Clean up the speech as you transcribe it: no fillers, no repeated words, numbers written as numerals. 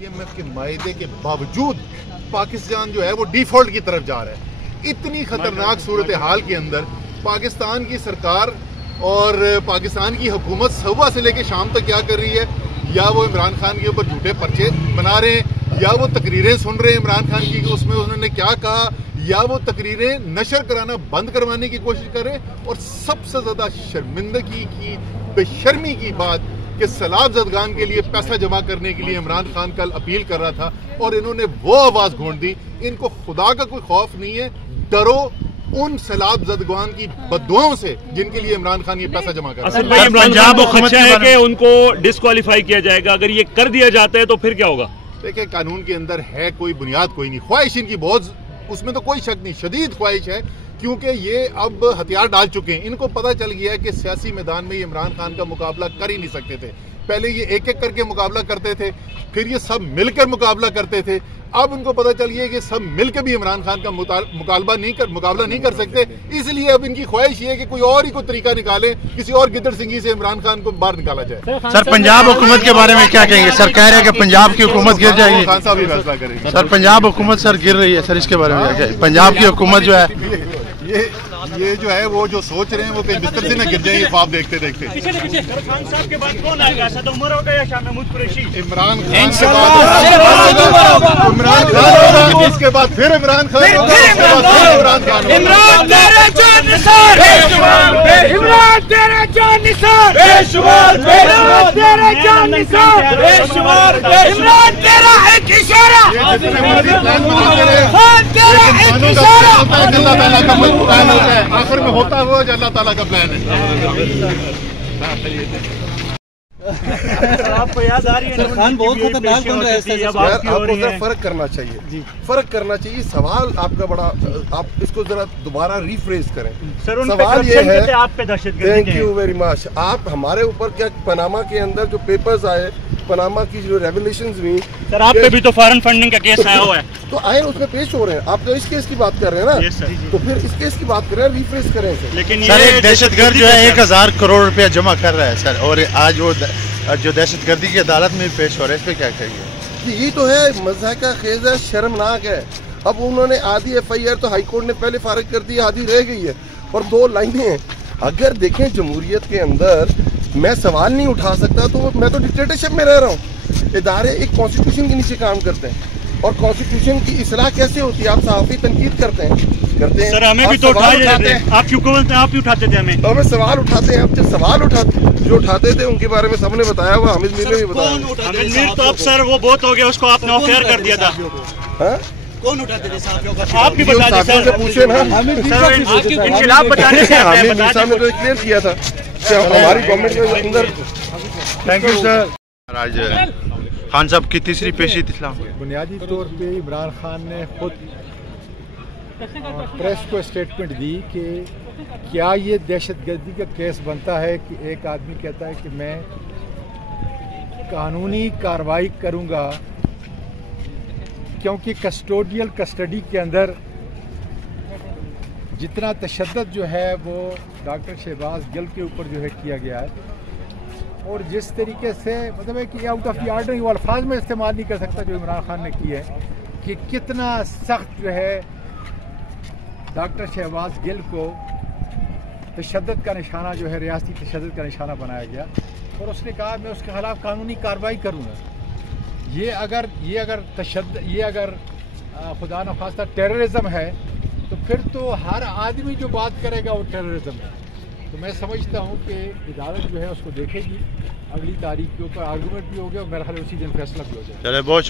IMF के मायदे के बावजूद पाकिस्तान जो है वो डिफॉल्ट की तरफ जा रहा है। इतनी खतरनाक सूरत हाल के अंदर पाकिस्तान की सरकार और पाकिस्तान की हुकूमत सुबह से लेकर शाम तक क्या कर रही है? या वो इमरान खान के ऊपर झूठे पर्चे बना रहे हैं, या वो तकरीरें सुन रहे हैं इमरान खान की, उसमें उन्होंने क्या कहा, या वो तकरीरें नशर कराना बंद करवाने की कोशिश करें। और सबसे ज़्यादा शर्मिंदगी की, बेशर्मी की बात कि सैलाब ज़दगान के लिए पैसा जमा करने के लिए इमरान खान कल अपील कर रहा था और इन्होंने वो आवाज़ घोंट दी। इनको खुदा का कोई खौफ नहीं है। डरो उन सैलाब ज़दगान की बद्दुआओं से जिनके लिए इमरान खान ये पैसा जमा कर रहा है। पंजाब हुकूमत है कि उनको डिस्क्वालीफाई किया जाएगा, अगर ये कर दिया जाता है तो फिर क्या होगा? देखिए, कानून के अंदर है कोई बुनियाद कोई नहीं, ख्वाहिश इनकी बहुत, उसमें तो कोई शक नहीं, शदीद ख्वाहिश है, क्योंकि ये अब हथियार डाल चुके हैं। इनको पता चल गया है कि सियासी मैदान में ये इमरान खान का मुकाबला कर ही नहीं सकते थे। पहले ये एक एक करके मुकाबला करते थे, फिर ये सब मिलकर मुकाबला करते थे। अब उनको पता चल गया कि सब मिलकर भी इमरान खान का मुकाबला नहीं कर सकते। इसलिए अब इनकी ख्वाहिश ये है कि कोई और ही कोई तरीका निकाले, किसी और गिद्दड़ सिंगी से इमरान खान को बाहर निकाला जाए। सर, पंजाब हुकूमत के बारे में क्या कहेंगे? सर कह रहे हैं कि पंजाब की हुकूमत गिर जाएगी। खान साहब ही फैसला करेंगे। सर, पंजाब हुकूमत सर गिर रही है, सर इसके बारे में क्या कहेंगे? पंजाब की हुकूमत जो है ये जो है वो जो सोच रहे हैं वो कहीं बिस्तर से ना गिर जाए, ख्वाब देखते देखते। खान साहब के बाद कौन आएगा? असद उमर होगा या शाह महमूद कुरैशी? इमरान खान के बाद इमरान खान, इसके बाद फिर इमरान खान, इमरान तेरे जान निसार, इमरान तेरे जान निसार, इमरान तेरे जान निसार, इमरान तेरा एक इशारा, तेरा एक इशारा, अल्लाह ताला का प्लान होता है, आखिर में होता हुआ जो अल्लाह ताला का प्लान है। आपको याद आ रही है खान बहुत खतरनाक बन रहा है। आपको जरा फर्क करना चाहिए, फर्क करना चाहिए। सवाल आपका बड़ा, आप इसको जरा दोबारा रिफ्रेज करें। सवाल ये है, आप पे दहशतगर्दी, थैंक यू वेरी मच। आप हमारे ऊपर क्या पनामा के अंदर जो पेपर्स आए, पनामा की जो रेवलेशंस हुई, सर आप पे भी तो फॉरेन फंडिंग का केस आया हुआ है। तो आए उसमें पेश हो रहे हैं। आप तो इस केस की बात कर रहे हैं ना, तो फिर इस केस की बात कर रहे हैं, रिफ्रेश करें इसे। लेकिन सर एक दहशतगर्द जो है 1000 करोड़ रुपया जमा कर रहा है सर, और आज वो जो दहशतगर्दी की अदालत में पेश हो रहा है, इस पे क्या कहेंगे? यही तो है, मज़ाक़ खेज़ है, शर्मनाक है। अब उन्होंने आधी FIR तो हाईकोर्ट ने पहले फारिग कर दी, आधी रह गई है, और 2 लाइनें हैं। अगर देखें जमहूरियत के अंदर मैं सवाल नहीं उठा सकता तो मैं तो डिक्टेटरशिप में रह रहा हूँ। इदारे एक कॉन्स्टिट्यूशन के नीचे काम करते हैं, और कॉन्स्टिट्यूशन की इस्लाह कैसे होती है? आप सहाफ़ी तनकीद करते हैं सर, हमें भी तो उठाते हैं। आप क्यों आप ही उठाते थे हमें? तो हमें सवाल उठाते हैं। अब जब सवाल उठाते थे उनके बारे में सबने बताया हुआ, हामिद मीर ने भी बताया। हामिद मीर तो अब सर वो बहुत हो गया, उसको आपने ऑफ एयर कर दिया था। कौन उठाते थे साथियों का? आप भी बता दीजिए सर, पूछे ना, इनकलाब बताने से हामिद मीर साहब ने तो क्लियर किया था कि हमारी गवर्नमेंट के अंदर। Thank you sir. आज खान साहब की तीसरी पेशी इस्लाम। बुनियादी तौर पे इमरान खान ने खुद प्रेस को स्टेटमेंट दी कि क्या ये दहशतगर्दी का केस बनता है कि एक आदमी कहता है कि मैं कानूनी कार्रवाई करूंगा क्योंकि कस्टडी के अंदर जितना तशद्दुद जो है वो डॉक्टर शहबाज गिल के ऊपर जो है किया गया है, और जिस तरीके से मतलब है कि आउट ऑफ द ऑर्डर वो अल्फाज में इस्तेमाल नहीं कर सकता जो इमरान खान ने की है, कि कितना सख्त जो है डॉक्टर शहबाज गिल को तशद्दुद का निशाना जो है, रियासती तशद्दुद का निशाना बनाया गया, और उसने कहा मैं उसके खिलाफ कानूनी कार्रवाई करूँगा। ये अगर खुदा न खास्ता टेररिज्म है तो फिर तो हर आदमी जो बात करेगा वो टेररिज्म है। तो मैं समझता हूँ कि अदालत जो है उसको देखेगी, अगली तारीख के ऊपर आर्गूमेंट भी हो गया और मेरा ख्याल उसी दिन फैसला भी हो जाएगा। चले बहुत